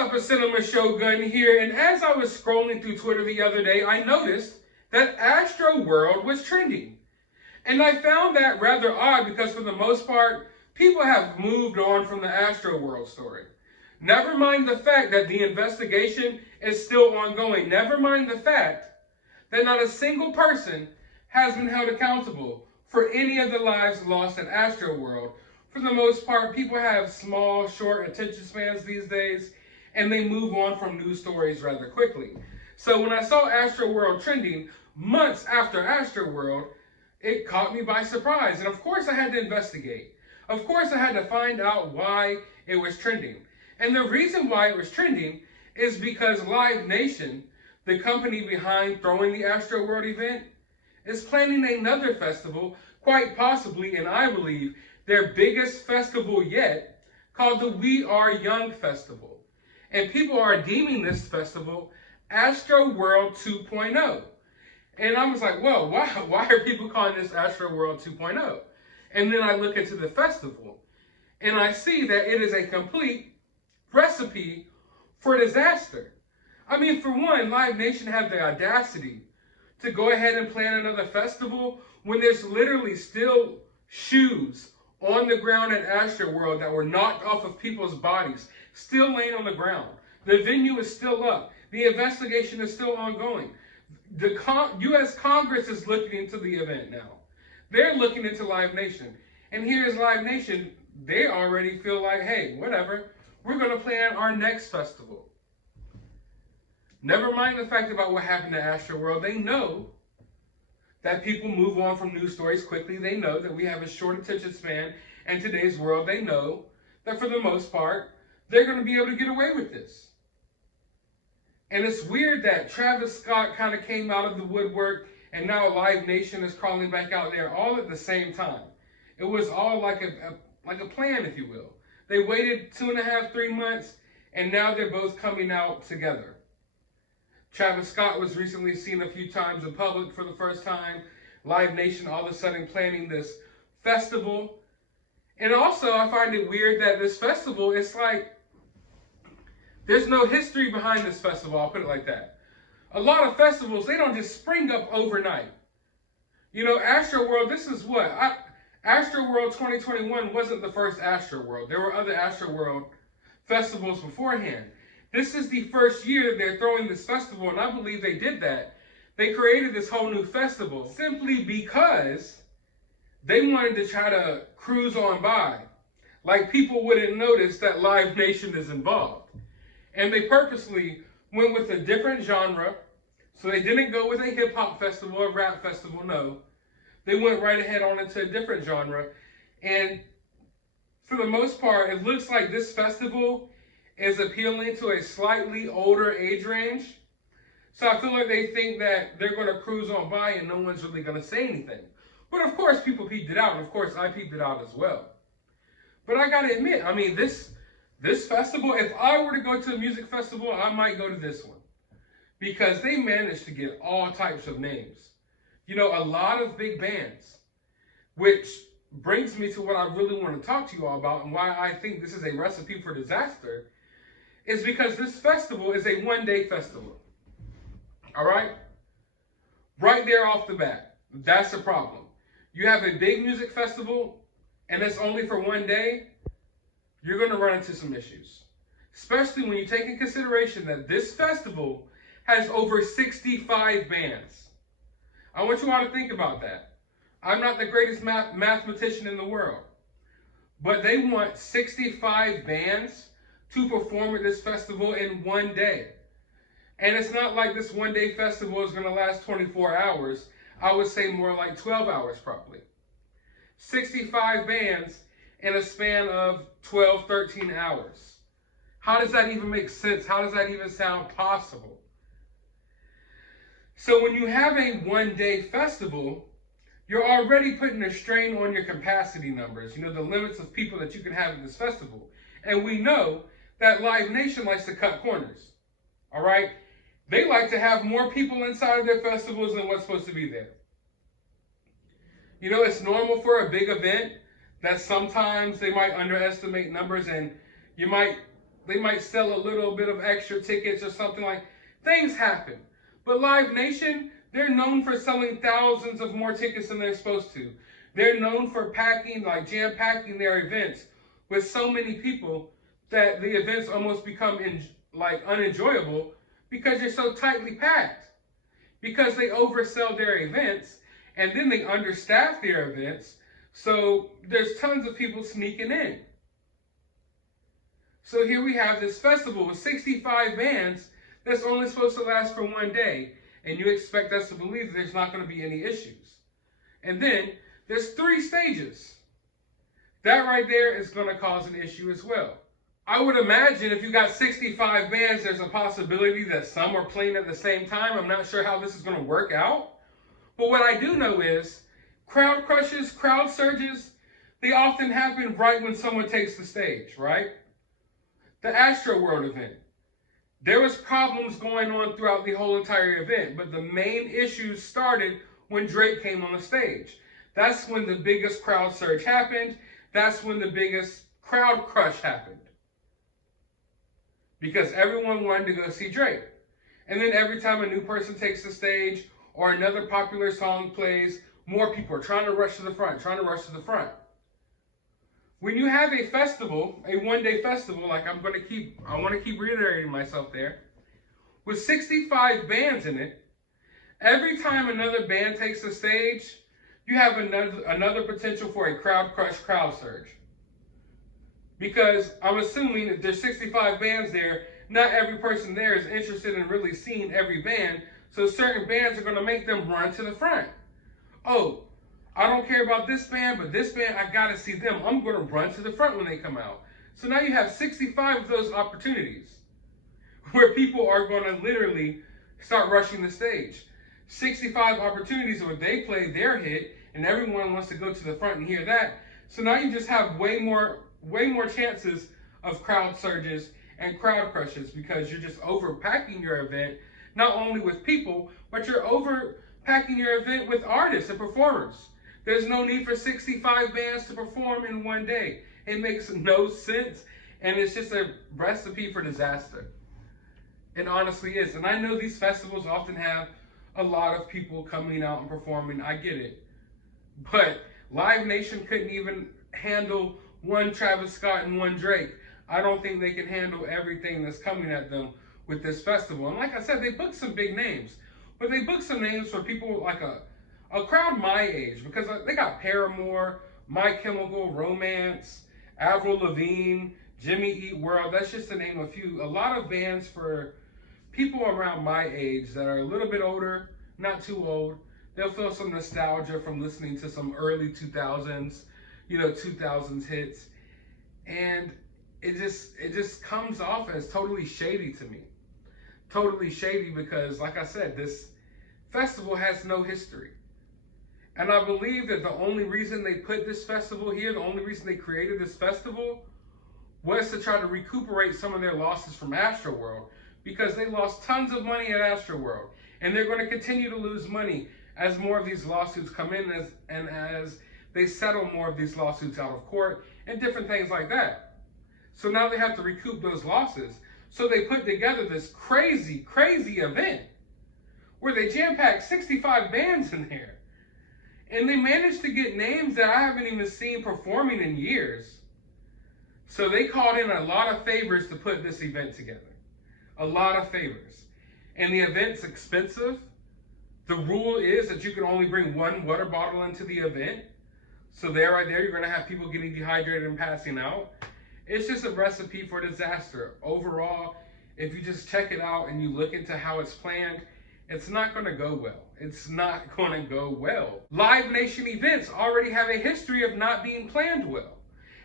up, a Cinema Shogun here, and as I was scrolling through Twitter the other day, I noticed that AstroWorld was trending. And I found that rather odd because for the most part, people have moved on from the AstroWorld story. Never mind the fact that the investigation is still ongoing. Never mind the fact that not a single person has been held accountable for any of the lives lost at AstroWorld. For the most part, people have small, short attention spans these days, and they move on from news stories rather quickly. So when I saw AstroWorld trending months after AstroWorld, it caught me by surprise. And of course I had to investigate. Of course I had to find out why it was trending. And the reason why it was trending is because Live Nation, the company behind throwing the AstroWorld event, is planning another festival, quite possibly, and I believe, their biggest festival yet, called the We Are Young Festival. And people are deeming this festival AstroWorld 2.0. And I was like, well, why are people calling this AstroWorld 2.0? And then I look into the festival, and I see that it is a complete recipe for disaster. I mean, for one, Live Nation had the audacity to go ahead and plan another festival when there's literally still shoes on the ground at AstroWorld that were knocked off of people's bodies, still laying on the ground. The venue is still up. The investigation is still ongoing. The U.S. Congress is looking into the event now. They're looking into Live Nation. And here's Live Nation. They already feel like, hey, whatever, we're going to plan our next festival. Never mind the fact about what happened to AstroWorld. They know that people move on from news stories quickly. They know that we have a short attention span in today's world. They know that for the most part, they're going to be able to get away with this. And it's weird that Travis Scott kind of came out of the woodwork and now Live Nation is crawling back out there all at the same time. It was all like a plan, if you will. They waited 2.5, 3 months, and now they're both coming out together. Travis Scott was recently seen a few times in public for the first time. Live Nation all of a sudden planning this festival. And also, I find it weird that this festival, it's like, there's no history behind this festival, I'll put it like that. A lot of festivals, they don't just spring up overnight. You know, AstroWorld, this is what? AstroWorld 2021 wasn't the first AstroWorld. There were other AstroWorld festivals beforehand. This is the first year that they're throwing this festival, and I believe they did that. They created this whole new festival simply because they wanted to try to cruise on by. Like people wouldn't notice that Live Nation is involved. And they purposely went with a different genre. So they didn't go with a hip-hop festival or rap festival, no. They went right ahead on into a different genre. And for the most part, it looks like this festival is appealing to a slightly older age range. So I feel like they think that they're going to cruise on by and no one's really going to say anything. But of course, people peeped it out, and of course, I peeped it out as well. But I got to admit, I mean, this festival, if I were to go to a music festival, I might go to this one. Because they managed to get all types of names. You know, a lot of big bands. Which brings me to what I really want to talk to you all about and why I think this is a recipe for disaster. Is because this festival is a one-day festival. All right? Right there off the bat. That's the problem. You have a big music festival and it's only for one day, you're going to run into some issues. Especially when you take in consideration that this festival has over 65 bands. I want you all to think about that. I'm not the greatest mathematician in the world, but they want 65 bands to perform at this festival in one day. And it's not like this one-day festival is going to last 24 hours. I would say more like 12 hours probably. 65 bands in a span of 12, 13 hours. How does that even make sense? How does that even sound possible? So when you have a one-day festival, you're already putting a strain on your capacity numbers, you know, the limits of people that you can have at this festival. And we know that Live Nation likes to cut corners, all right? They like to have more people inside of their festivals than what's supposed to be there. You know, it's normal for a big event that sometimes they might underestimate numbers and They might sell a little bit of extra tickets or something like. Things happen. But Live Nation, they're known for selling thousands of more tickets than they're supposed to. They're known for packing, like jam-packing their events with so many people that the events almost become unenjoyable because they're so tightly packed. Because they oversell their events and then they understaff their events, so there's tons of people sneaking in. So here we have this festival with 65 bands that's only supposed to last for one day, and you expect us to believe that there's not going to be any issues. And then there's 3 stages. That right there is going to cause an issue as well. I would imagine if you got 65 bands, there's a possibility that some are playing at the same time. I'm not sure how this is going to work out. But what I do know is crowd crushes, crowd surges, they often happen right when someone takes the stage, right? The AstroWorld event. There was problems going on throughout the whole entire event, but the main issues started when Drake came on the stage. That's when the biggest crowd surge happened. That's when the biggest crowd crush happened. Because everyone wanted to go see Drake. And then every time a new person takes the stage or another popular song plays, more people are trying to rush to the front, When you have a festival, a one-day festival, like I want to keep reiterating myself there, with 65 bands in it, every time another band takes the stage, you have another potential for a crowd crush, crowd surge. Because I'm assuming that there's 65 bands there, not every person there is interested in really seeing every band, so certain bands are going to make them run to the front. Oh, I don't care about this band, but this band, I got to see them. I'm going to run to the front when they come out. So now you have 65 of those opportunities where people are going to literally start rushing the stage. 65 opportunities where they play their hit and everyone wants to go to the front and hear that. So now you just have way more chances of crowd surges and crowd crushes because you're just overpacking your event, not only with people, but you're overpacking your event with artists and performers. There's no need for 65 bands to perform in one day. It makes no sense, and it's just a recipe for disaster. It honestly is. And I know these festivals often have a lot of people coming out and performing. I get it. But Live Nation couldn't even handle one Travis Scott and one Drake. I don't think they can handle everything that's coming at them with this festival. And like I said, they booked some big names. But they booked some names for people like a crowd my age. Because they got Paramore, My Chemical Romance, Avril Lavigne, Jimmy Eat World. That's just to name a few. A lot of bands for people around my age that are a little bit older, not too old. They'll feel some nostalgia from listening to some early 2000s, 2000s hits. And it just comes off as totally shady to me. Totally shady because, like I said, this festival has no history. And I believe that the only reason they put this festival here, the only reason they created this festival was to try to recuperate some of their losses from AstroWorld, because they lost tons of money at AstroWorld. And they're going to continue to lose money as more of these lawsuits come in as they settle more of these lawsuits out of court and different things like that. So now they have to recoup those losses. So they put together this crazy, crazy event where they jam-packed 65 bands in there. And they managed to get names that I haven't even seen performing in years. So they called in a lot of favors to put this event together. A lot of favors. And the event's expensive. The rule is that you can only bring one water bottle into the event. So right there, you're going to have people getting dehydrated and passing out. It's just a recipe for disaster. Overall, if you just check it out and you look into how it's planned, it's not going to go well. It's not going to go well. Live Nation events already have a history of not being planned well.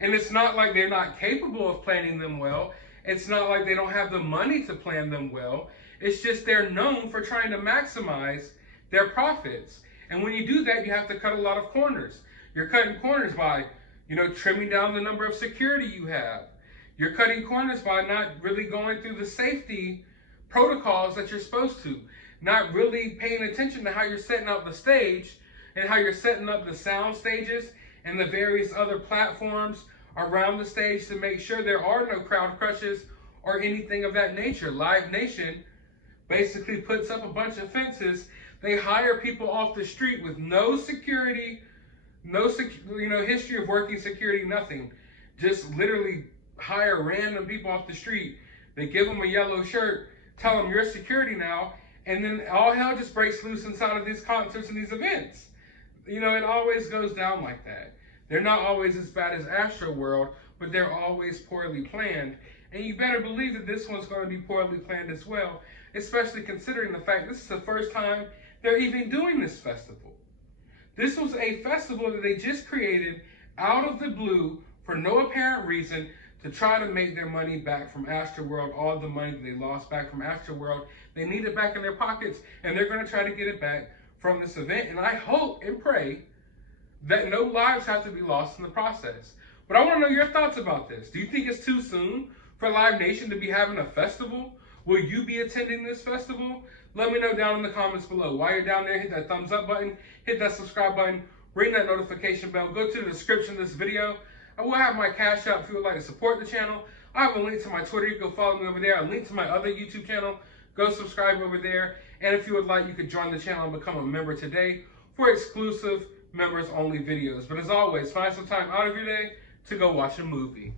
And it's not like they're not capable of planning them well. It's not like they don't have the money to plan them well. It's just they're known for trying to maximize their profits. And when you do that, you have to cut a lot of corners. You're cutting corners by, trimming down the number of security you have. You're cutting corners by not really going through the safety protocols that you're supposed to. Not really paying attention to how you're setting up the stage and how you're setting up the sound stages and the various other platforms around the stage to make sure there are no crowd crushes or anything of that nature. Live Nation basically puts up a bunch of fences. They hire people off the street with no security, history of working security, nothing. Just literally hire random people off the street. They give them a yellow shirt, tell them you're security now, and then all hell just breaks loose inside of these concerts and these events. It always goes down like that. They're not always as bad as AstroWorld, but they're always poorly planned. And you better believe that this one's going to be poorly planned as well, especially considering the fact this is the first time they're even doing this festival. This was a festival that they just created out of the blue for no apparent reason to try to make their money back from AstroWorld, all the money that they lost back from AstroWorld. They need it back in their pockets, and they're going to try to get it back from this event. And I hope and pray that no lives have to be lost in the process. But I want to know your thoughts about this. Do you think it's too soon for Live Nation to be having a festival? Will you be attending this festival? Let me know down in the comments below. While you're down there, hit that thumbs up button, hit that subscribe button, ring that notification bell, go to the description of this video. I will have my Cash App if you would like to support the channel. I have a link to my Twitter. You can follow me over there. A link to my other YouTube channel. Go subscribe over there. And if you would like, you could join the channel and become a member today for exclusive members-only videos. But as always, find some time out of your day to go watch a movie.